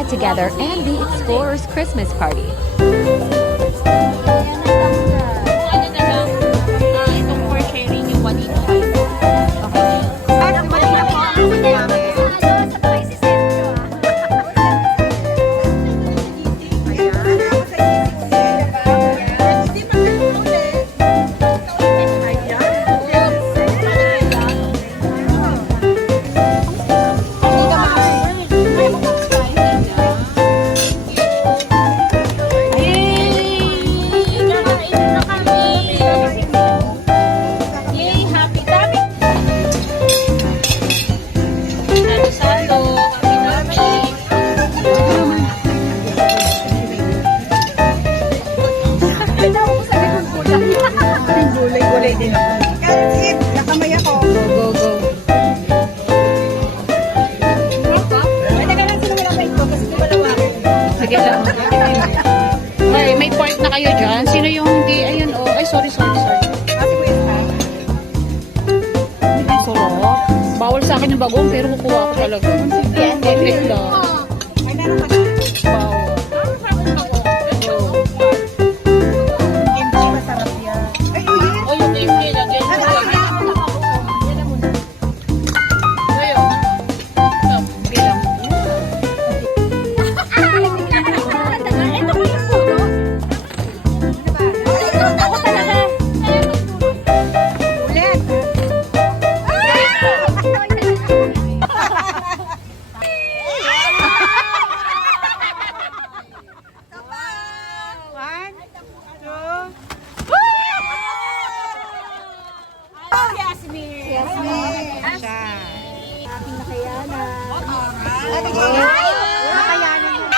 get-together and the Explorers Christmas Party. Itong for sharing yung 1 dito. Gulay din ako. Kasi nakamay ako. Go, go. Pwede ka lang sinulapay ko kasi malawakin. Sige lang. Ay, may point na kayo dyan. Sino yung hindi? Ayun, oh. Ay, sorry. Kasi kuya ka. So, bawal sa akin yung bagong pero kukuha ko talaga. Perfect lang. Ay, meron ka na. Bawal. Kimchi, masarap yan. Ay, uy! Oh, yung kimchi, lagyan mo. Ayun. Stop. Bilang. Ulit! One, two. Yasmin! Siya. Aking nakayanan. Nakayanan yun.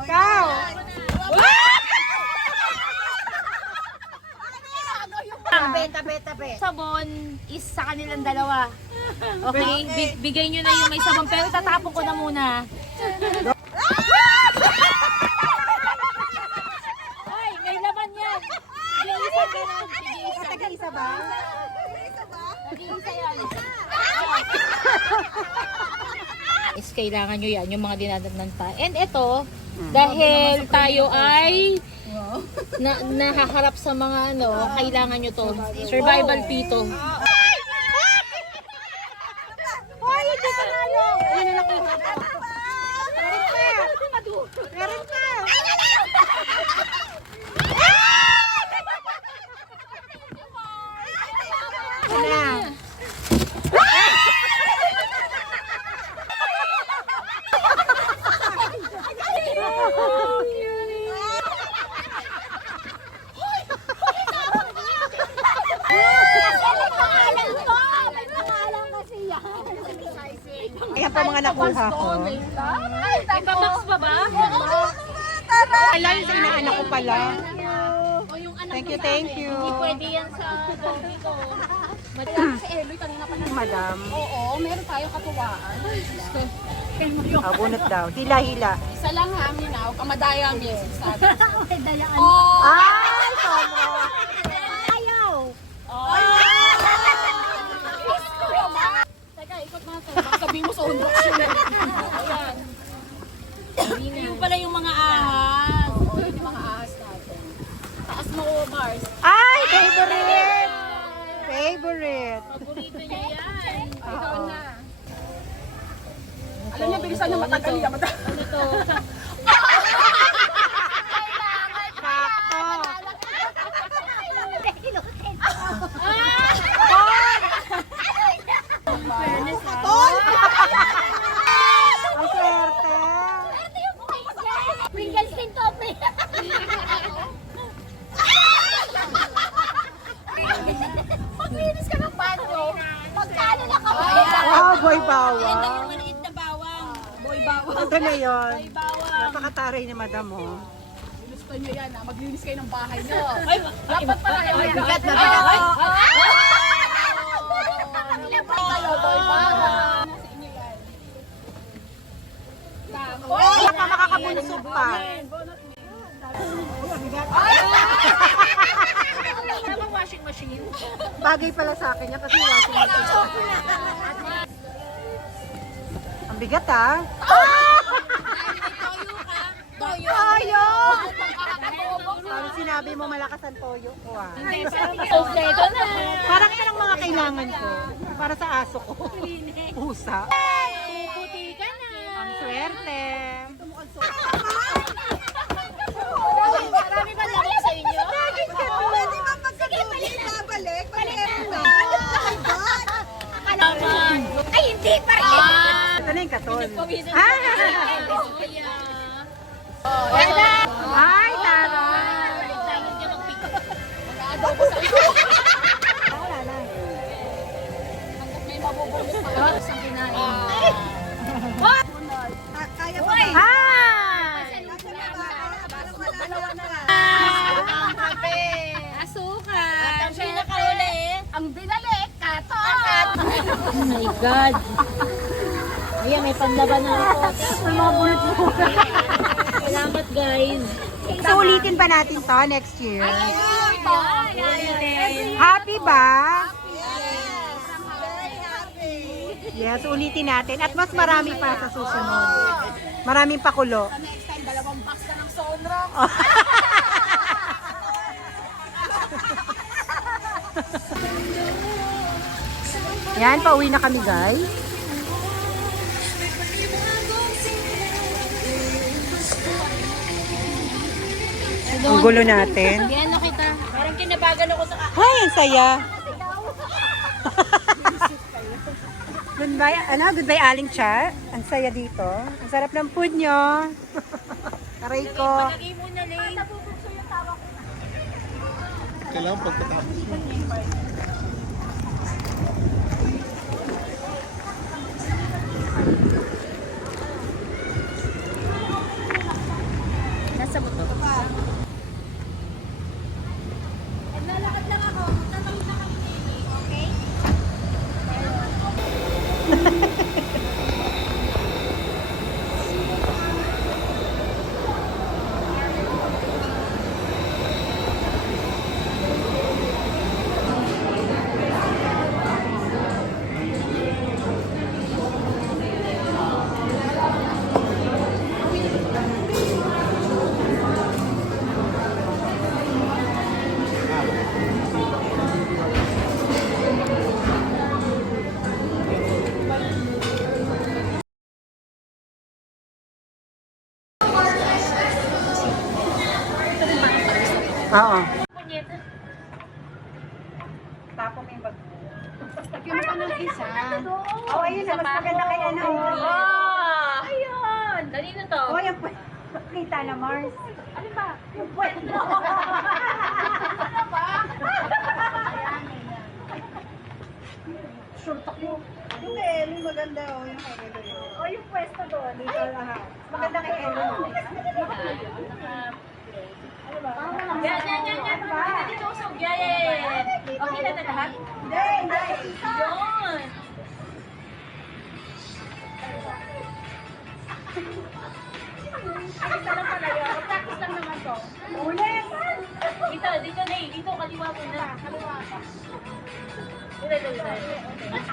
Ikaw! Tabi. Sabon is sa kanilang dalawa. Okay? Bigay nyo na yung may sabon. Pero tatapon ko na muna. Ay, may laman yan. Nag-iisa ka na. Taga-isa ba? Nag-iisa yan. Is kailangan nyo yan, yung mga dinadagnan pa. And ito, dahil tayo ay nahaharap sa mga ano, kailangan nyo to. Survival pito. Hoy, hindi ka nalo! Ano na nakuha ko? Meron pa! Ano? Ayan pa mga nakuha ko. Ipabox pa ba? Alam, sa inaanak ko pala. O yung anak Thank you, mo thank namin. you. Hindi pwede yan sa doggy ko. Madami sa Eloy kanina pa na. Madam. Oo, meron tayong katuwaan. Bunot daw. Hila-hila. Isa lang ha, minaw. Kamadaya mi. Sabi. Ay, sobra. Ayaw! Teka, ikot mga to. Baka sabihin mo sa unbox yun. Ayan. Yung pala yung mga ahas. Oo, yun yung mga ahas natin. Taas mo, Mars. Ay, favorite. Favorite. Paborito niya yan. Ikaw na. Alam niya, bilisan niya matagal niya. Ano to? Sakto. Ang swerte. Pringles din to, Maglinis ka ng banyo. Magkano na ka ba? Wow, boy bawang. Maliit na bawang. Boy bawang. Ito na yun. Boy bawang. Napakataray ni madam, oh. Gusto nyo yan, ha? Maglinis kayo ng bahay nyo. Ay, dapat pala kayo. Bigat na bigat. Boy bawang. Nasa inyo yan. Baka makakabunusog pa. Tama washing machine. Bagay pala sa akin yan kasi washing machine. bigat ah. Toyo. Parang sinabi mo malakas ang toyo ko ah. Kompleto na. Parang yan ang mga kailangan ko. Para sa aso ko. Pusa. Puputi ka na. Ang swerte. Marami ba lamok sa inyo? Pwede ba pagkatuloy babalik? Naman. Ay, hindi pa rin. Ito na yung katol. Soya. Ay, tara. Excited ka mag-pick. Mag-adobo sa iyo. May mabubulong pa sa kinain. Kaya pa ba? Ang kape. Asukal. At ang pinakauli, ang dinalik, katot. Oh my God. Ayan, may panlaban na ako. Salamat guys. So, ulitin pa natin to next year. Happy ba? Yes, ulitin natin. At mas marami pa sa susunod. Maraming pakulo. Next time, 2 box na ng Sonra. Yan, pauwi na kami guys. Ang gulo natin. Ano kita? Parang kinabagan ako sa Ay, ang saya. Goodbye, goodbye Aling Cha. Ang saya dito. Ang sarap ng food nyo. Aray ko. lagi mo na lang. Kailangan pagkatapos. Nasa buto. Naglalakad lang ako. Tatawid na kami nini. Okay? Oo. Tapo mo yung bag. Lagyan mo pa ng isa. Oh, ayun na. Mas maganda kay ano. Oh! Ayun! Dali na to. Oh, yung kita na Mars. Ano ba? Yung puwet mo. Short ako. Yung kay Ellie maganda oh. Yung kay Ellie. Oh, yung pwesto doon. Dito lahat. Maganda kay Ellie. Yan, yan, yan, yan. Dito, dito, usog. Yan. Okay na lahat? Hindi, hindi. Yun! Ay, isa lang pala yun. Practice lang naman to. Ulit. Dito, dito na eh. Dito, kaliwa mo na. Kaliwa ka. Dito, dito, dito.